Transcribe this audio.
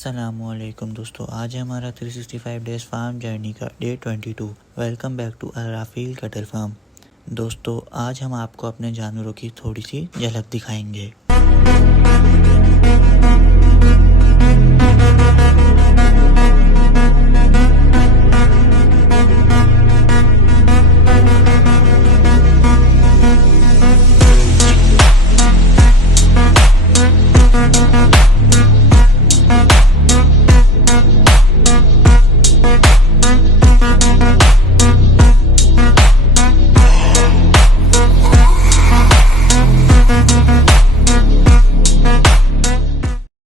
अस्सलामुअलैकुम दोस्तों, आज है हमारा 365 डेज फार्म जर्नी का day 22। Welcome back to राफील cattle farm. दोस्तों, आज हम आपको अपने जानवरों की थोड़ी सी झलक दिखाएंगे।